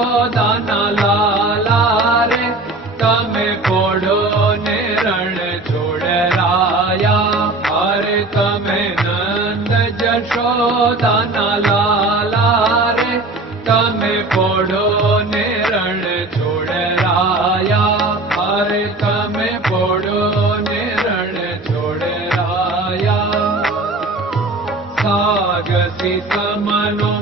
જશોદાના લાલા રે તમે પોડો ને રણ છોડરાયા. અરે તમે નંદ જશોદાના લાલા રે તમે પોડો ને રણ છોડરાયા. અરે તમે પોડો ને રણ છોડરાયા. સાગસી સમનો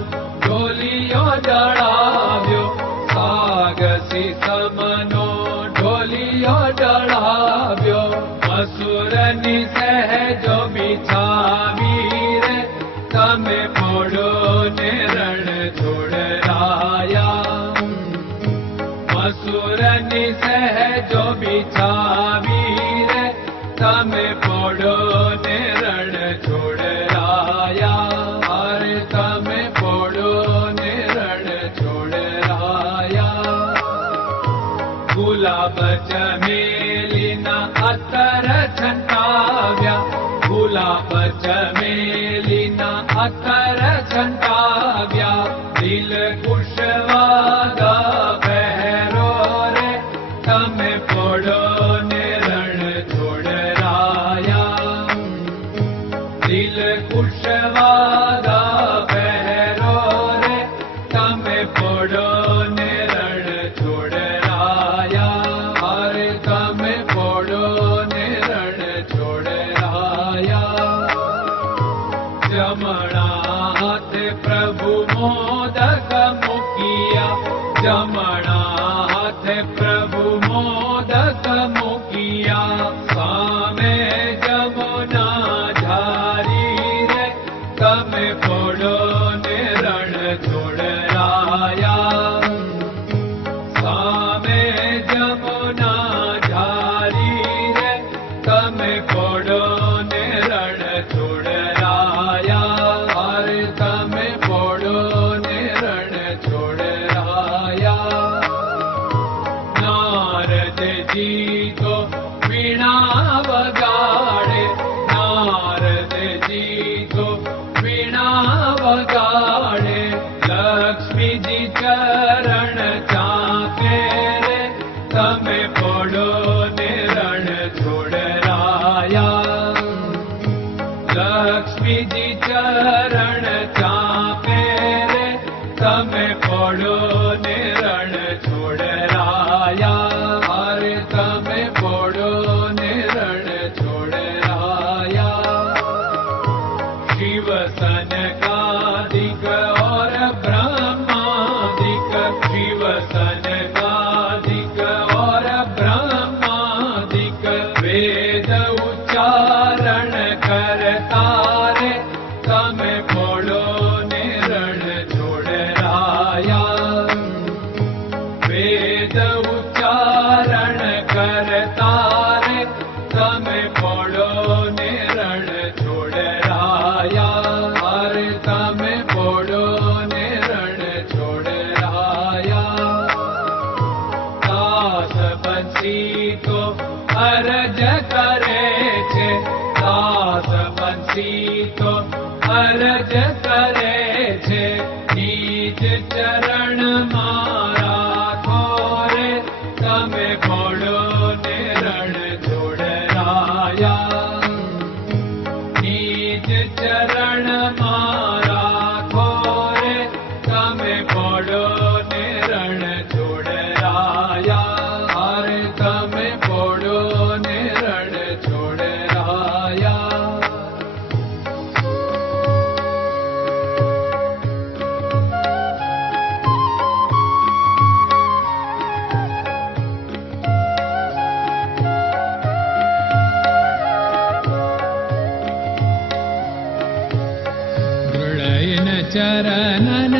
ઢોલિયો ડળાવ્યો, સાગસી સમનો ઢોલિયો ડળાવ્યો. મસૂરની સહેજો બિછાવી રે તમે પોડો ને રણ છોડરાયા. મસૂરની સહેજો બિછાવી રે તમે પોડો ને રણ છોડરાયા. અરે તમે પોડો ને રણ છોડરાયા. ગુલાબ ચમેલીના અત્તર છંટાવ્યા, ગુલાબ ચમેલીના અત્તર છંટાવ્યા. દિલ કુશવાદા પહેરો રે તમે પોડો ને રણ છોડરાયા. દિલ કુશવાદા પહેરો રે તમે પોડો ને રણ છોડરાયા. અરે તમે પોડો ને રણ છોડરાયા. જમણા હાથે પ્રભુ મોદક મૂકિયા, જમણા હાથે પ્રભુ મોદક મૂકિયા. સામે જમુના ઝારી રે તમે પોડો ને રણ છોડરાયા. સામે જમુના ઝારી રે તમે પોડો ને રણ છોડરાયા. અરે તમે પોડો ને રણ છોડરાયા. નારદજી તો વીણા વગાડે, નારદજી તો વીણા વગાડે. લક્ષ્મીજી ચરણ ચાકે રે તમે પોડો ને રણ છોડરાયા. લક્ષ્મીજી ચરણ ચાપે રે તમે પોડો ને રણ છોડરાયા. અરે તમે પોડો ને રણ છોડરાયા. શિવ સનકાદિક और ब्रह्मादिक, शिव सनकादिक और ब्रह्मादिक. वेद उच्चारण करता रे તમે પોડો ને રણ છોડરાયા. વેદ ઉચ્ચારણ કરતા રે તમે પોડો ને રણ છોડરાયા. અરે તમે પોડો ને રણ છોડરાયા. દાસ બંસી તો અરજ કરે છે, દાસ બંસી તો અરજ કરે છે. નીચ ચરણ મારા ખોરે તમે પોડો ને રણ છોડરાયા. નીચ ચરણ મારા ખોરે તમે પોડો ને રણ છોડરાયા. અરે તમે પોડો ને રણ છોડરાયા. ચરણન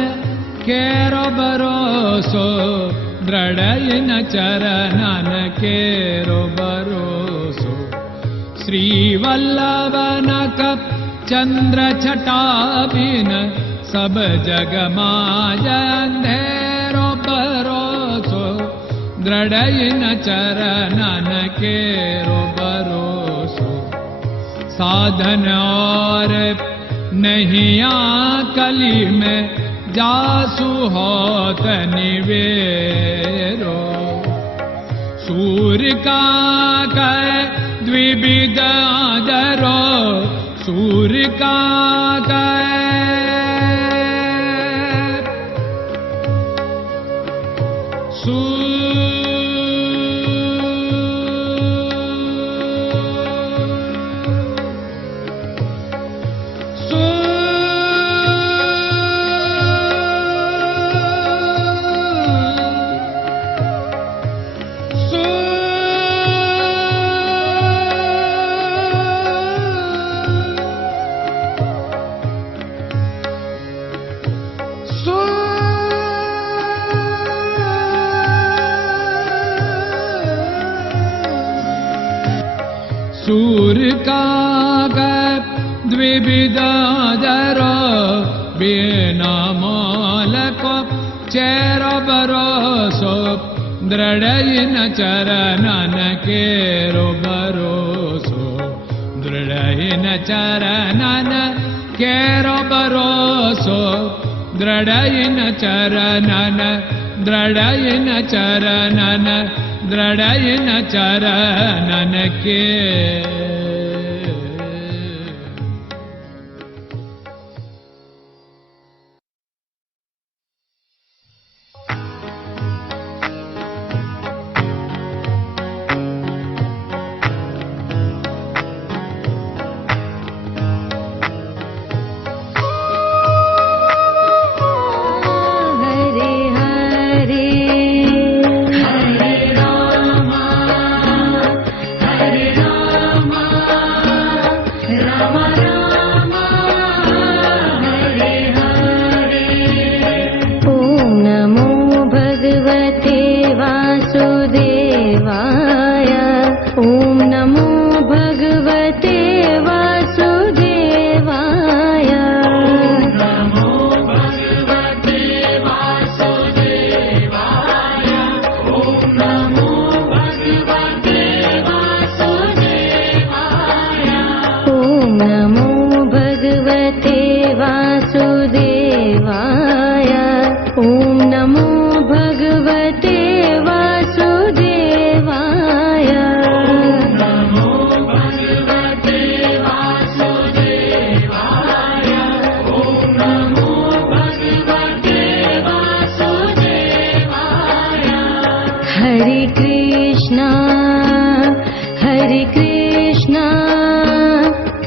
કેરો ભરોસો, દ્રઢયન ચરણન કેરો ભરોસો. શ્રી વલ્લભન કપ ચંદ્ર છટાબિન સબ જગમાં અંધેરો ભરોસો. દ્રઢયન ચરણન કેરો ભરોસો. साधन और नहीं कली में जासु होत निवेरो। सूर्य का कै द्विविध आदरो, सूर्य का सूर्य का द्विविधादरो, बिना मोल को चेर भरोसो, दृढ़ चरणन केरो भरोसो, दृढ़ चरणन केरो भरोसो, दृढ़ चरणन, दृढ़ चरणन, दृढ़ चरणन के।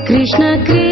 Krishna Krishna